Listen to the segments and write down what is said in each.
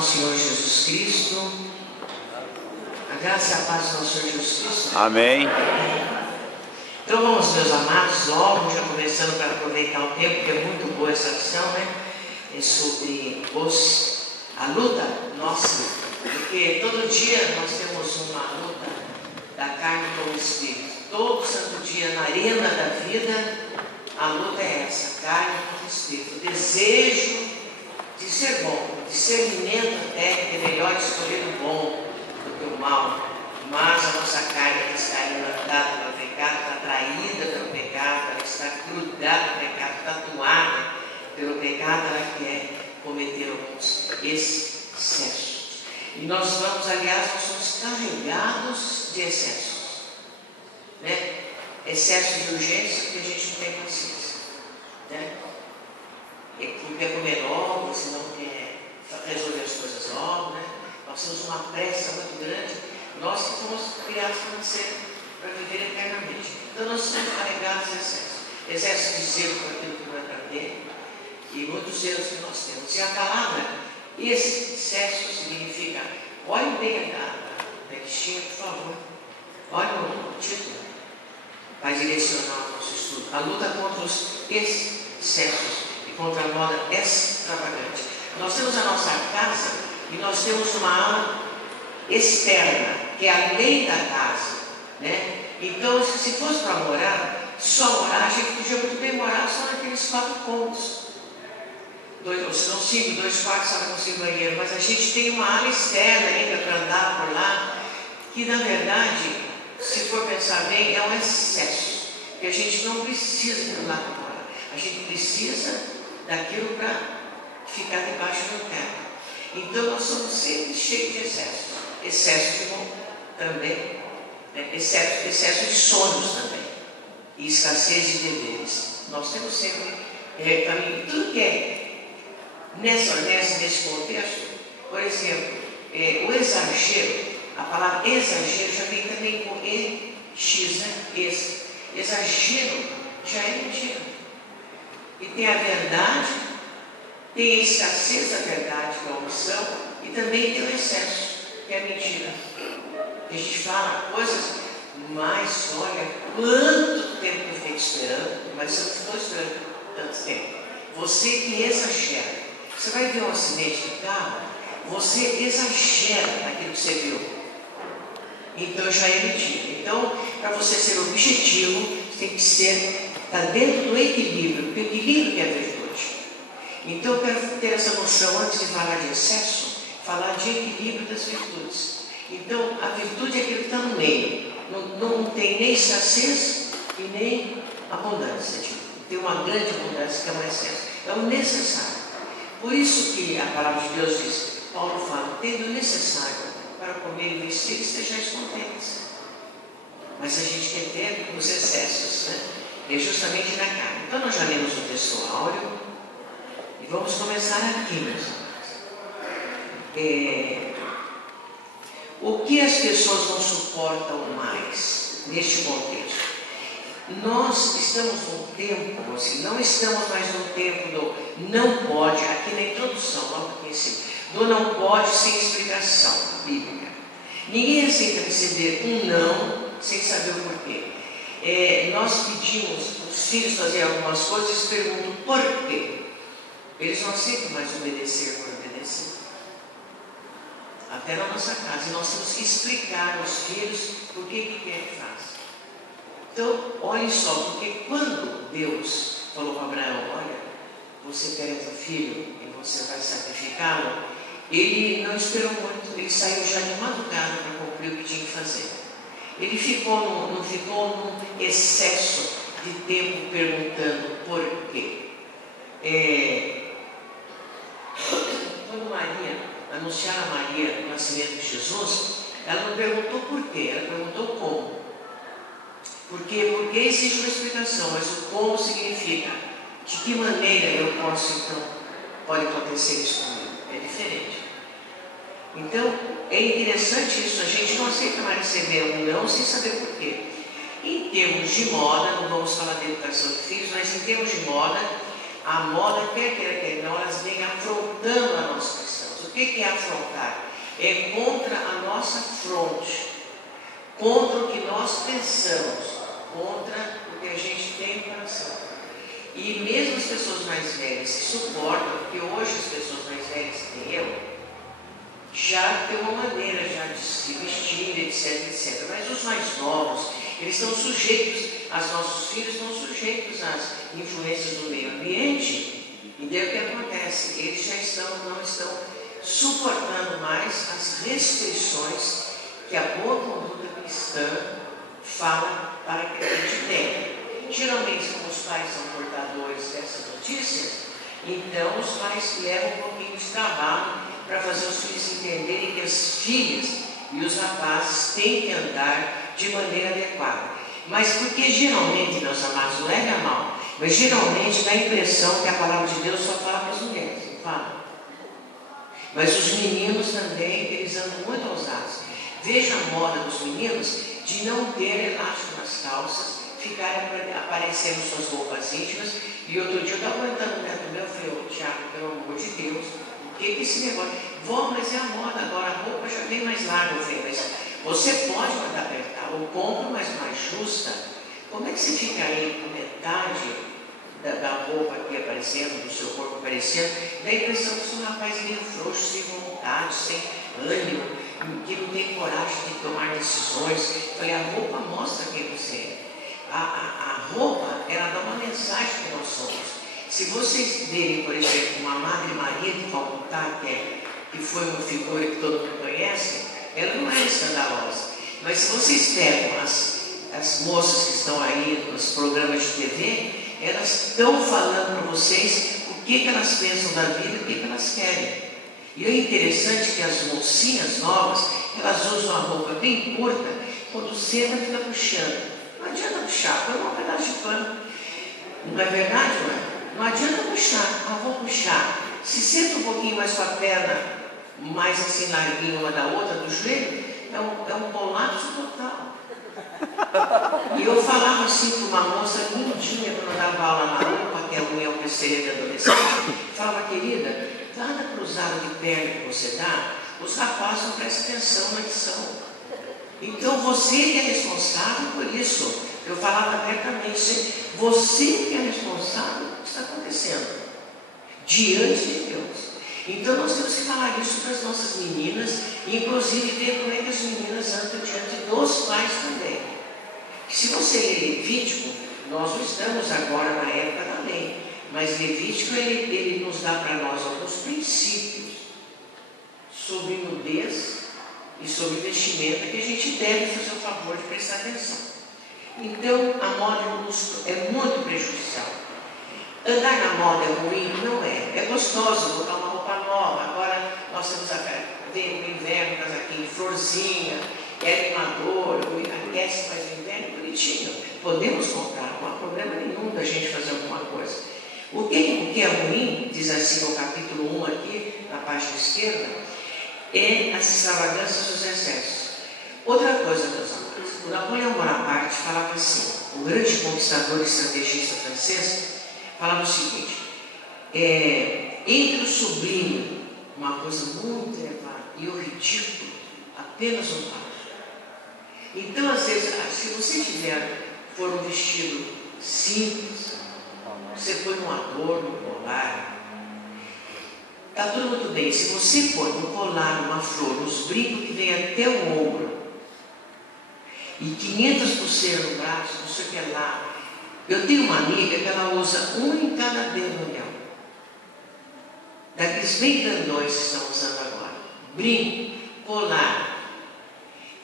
nosso Senhor Jesus Cristo. A graça e a paz do nosso Senhor Jesus Cristo. Amém. Então vamos, meus amados, logo já começando para aproveitar o tempo, porque é muito boa essa lição, né? É sobre a luta nossa, porque todo dia nós temos uma luta da carne com o Espírito. Todo santo dia na arena da vida, a luta é essa, carne com o Espírito. O desejo de ser bom, o discernimento até que é melhor escolher o bom do que o mal. Mas a nossa carne está alimentada pelo pecado, está atraída pelo pecado, ela está grudada no pecado, tatuada pelo pecado, ela quer cometer alguns excessos. E nós vamos, aliás, nós somos carregados de excessos, né? Excesso de urgência que a gente não tem paciência, né? Não quer comer logo, se não quer resolver as coisas logo, né? Nós temos uma pressa muito grande. Nós que fomos criados para viver eternamente. Então nós somos carregados de excesso. Excesso de zelo para aquilo que não é para ter. E muitos zelos que nós temos. E a palavra, esse excesso significa, olhem bem a textinha, por favor. Olhem o título. Vai direcionar o nosso estudo. A luta contra os excessos e contra a moda extravagante. Nós temos a nossa casa e nós temos uma alma externa, que é além da casa, né? Então, se fosse para morar, só morar, a gente podia muito bem morar só naqueles 4 cômodos. Ou se não 5, 2 quartos, sala com 5 banheiros. Mas a gente tem uma área externa ainda para andar por lá, que na verdade, se for pensar bem, é um excesso. Porque a gente não precisa de lá para morar. A gente precisa daquilo para ficar debaixo do teto. Então nós somos sempre cheios de excessos. Excesso de bom também, né? excesso de sonhos também, e escassez de deveres. Nós temos sempre caminho. Tudo que é nesse contexto, por exemplo, o exagero, a palavra exagero já vem também com EX, né? Exagero já é mentira. E tem a verdade, tem a escassez da verdade, que é a omissão, e também tem o excesso, que é mentira. A gente fala coisas, mas olha, quanto tempo eu fiquei esperando, mas eu não estou esperando tanto tempo. Você que exagera, você vai ver um acidente de carro, você exagera naquilo que você viu. Então já é mentira. Então, para você ser objetivo, você tem que estar dentro do equilíbrio, porque o equilíbrio que é a virtude. Então eu quero ter essa noção, antes de falar de excesso, falar de equilíbrio das virtudes. Então, a virtude é aquilo que está no meio. Não tem nem escassez e nem abundância. Tem uma grande abundância que é o excesso. É o necessário. Por isso que a palavra de Deus diz, Paulo fala, tendo o necessário para comer e vestir, estejais contentes. Mas a gente quer ter os excessos, né? É justamente na carne. Então, nós já lemos o texto áureo e vamos começar aqui, meus irmãos. O que as pessoas não suportam mais neste contexto? Nós estamos num tempo, assim, não estamos mais no tempo do não pode, aqui na introdução, logo aqui em cima, do não pode sem explicação bíblica. Ninguém aceita receber um não sem saber o porquê. Nós pedimos os filhos fazerem algumas coisas e eles perguntam por quê. Eles não aceitam mais obedecer por obedecer. Até na nossa casa. E nós temos que explicar aos filhos por que quer que faz. Então, olhem só, porque quando Deus falou para Abraão, olha, você quer teu filho e você vai sacrificá-lo, ele não esperou muito, ele saiu já de madrugada para cumprir o que tinha que fazer. Ele não ficou num excesso de tempo perguntando por quê. Quando Maria anunciaram a Maria o nascimento de Jesus, ela não perguntou por quê, ela perguntou como. Porque existe uma explicação, mas o como significa de que maneira eu posso, então, pode acontecer isso comigo. É diferente. Então, é interessante isso, a gente não aceita mais receber um não sem saber por quê. Em termos de moda, não vamos falar de educação de filhos, mas em termos de moda, a moda, quer queira, quer não, elas vêm afrontando a nossa cristãos. O O que é afrontar? É contra a nossa fronte, contra o que nós pensamos, contra o que a gente tem no coração. E mesmo as pessoas mais velhas que suportam, porque hoje as pessoas mais velhas que eu, já tem uma maneira já de se vestir, etc, etc. Mas os mais novos, eles estão sujeitos, os nossos filhos estão sujeitos às influências do meio ambiente. E daí o que acontece? Eles já não estão suportando mais as restrições que a boa conduta cristã fala para que a gente tenha. Geralmente, como os pais são portadores dessas notícias, então os pais levam um pouquinho de trabalho para fazer os filhos entenderem que as filhas e os rapazes têm que andar de maneira adequada. Mas porque geralmente, meus amados, não leve a mal, mas geralmente dá a impressão que a palavra de Deus só fala para as mulheres, não fala? Mas os meninos também, eles andam muito ousados. Veja a moda dos meninos de não ter elástico nas calças, ficarem aparecendo suas roupas íntimas. E outro dia eu estava comentando com meu filho, Tiago, pelo amor de Deus, o que é esse negócio? Vó, mas é a moda agora, a roupa já vem mais larga. Eu falei, mas você pode mandar apertar, ou compra mais justa. Como é que você fica aí com metade da roupa aqui aparecendo, do seu corpo aparecendo? Dá a impressão que você é um rapaz meio frouxo, sem vontade, sem ânimo, que não tem coragem de tomar decisões. Eu falei, a roupa mostra quem você é. A roupa, ela dá uma mensagem que nós somos. Se vocês verem, por exemplo, uma Madre Maria de Calcutá, que foi uma figura que todo mundo conhece, ela não é escandalosa. Mas se vocês pegam as moças que estão aí nos programas de TV, elas estão falando para vocês o que elas pensam da vida e o que elas querem. E é interessante que as mocinhas novas, elas usam a roupa bem curta, quando senta fica puxando. Não adianta puxar, põe um pedaço de pano. Não é verdade, não é? Não adianta puxar, vou puxar. Se senta um pouquinho mais com a perna, mais assim larguinha uma da outra, do joelho, é um colapso total. E eu falava assim para uma moça lindinha, quando eu dava aula na UPA, que é o meu PCE de adolescente, falava, querida, cada cruzada de perna que você dá, os rapazes não prestam atenção na lição. Então você que é responsável por isso. Eu falava abertamente, você que é responsável pelo que está acontecendo diante de Deus. Então nós temos que falar isso para as nossas meninas, e inclusive ver como é que as meninas andam diante dos pais também. Se você ler Levítico, nós não estamos agora na época da lei, mas Levítico ele nos dá para nós alguns princípios sobre nudez e sobre vestimenta que a gente deve fazer o favor de prestar atenção. Então, a moda é muito prejudicial. Andar na moda é ruim? Não é. É gostoso botar uma roupa nova. Agora nós temos ver o inverno, casaquinho de florzinha, é animador, aquece mais o inverno, bonitinho. Podemos comprar, não há problema nenhum da gente fazer alguma coisa. O que é ruim, diz assim no capítulo 1 aqui, na página esquerda, é as extravagâncias dos excessos. Outra coisa, meus amados, o Napoleão Bonaparte falava assim, o grande conquistador e estrategista francês, falava o seguinte, entre o sublime, uma coisa muito elevada, e o ridículo, apenas um passo. Então, às vezes, se você for um vestido simples, você põe um adorno, um colar, está tudo muito bem. Se você põe um colar, uma flor, uns brincos que vem até o ombro, e 500 pulseiras no braço, não sei o que lá. Eu tenho uma amiga que ela usa um em cada dedo no anel. Daqueles bem grandões que estão usando agora. Brinco, colar.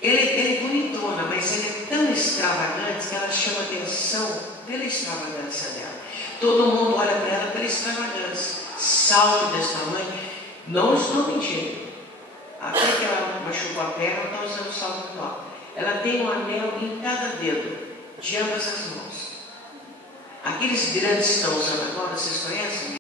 Ela é bonitona, mas ela é tão extravagante que ela chama atenção pela extravagância dela. Todo mundo olha para ela pela extravagância. Salto desse tamanho. Não estou mentindo. Até que ela machucou a perna, ela está usando salto muito alto. Ela tem um anel em cada dedo, de ambas as mãos. Aqueles grandes que estão usando agora, vocês conhecem?